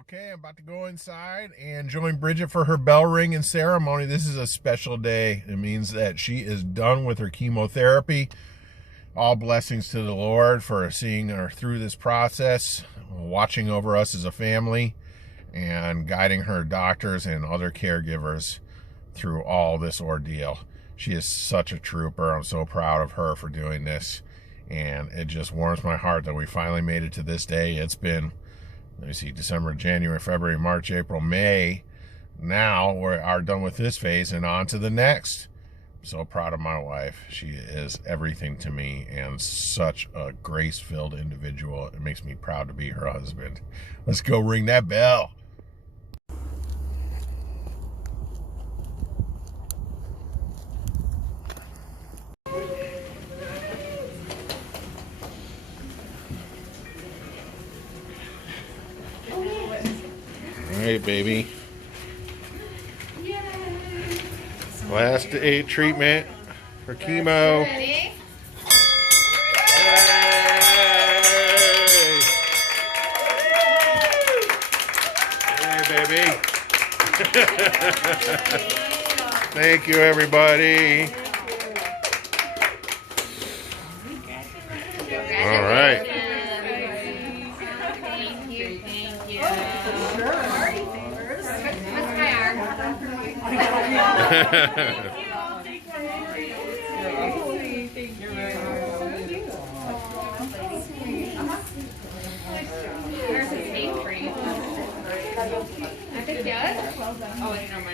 Okay, I'm about to go inside and join Bridget for her bell ringing ceremony. This is a special day. It means that she is done with her chemotherapy. All blessings to the Lord for seeing her through this process, watching over us as a family, and guiding her doctors and other caregivers through all this ordeal. She is such a trooper. I'm so proud of her for doing this, and it just warms my heart that we finally made it to this day. It's been, let me see, December, January, February, March, April, May. Now we are done with this phase and on to the next. I'm so proud of my wife. She is everything to me and such a grace-filled individual. It makes me proud to be her husband. Let's go ring that bell. All right, baby. Yay. Last day treatment for chemo. Ready? Hey, baby. Thank you, everybody. All right. There's a tape for you. I think yes. Oh, I didn't know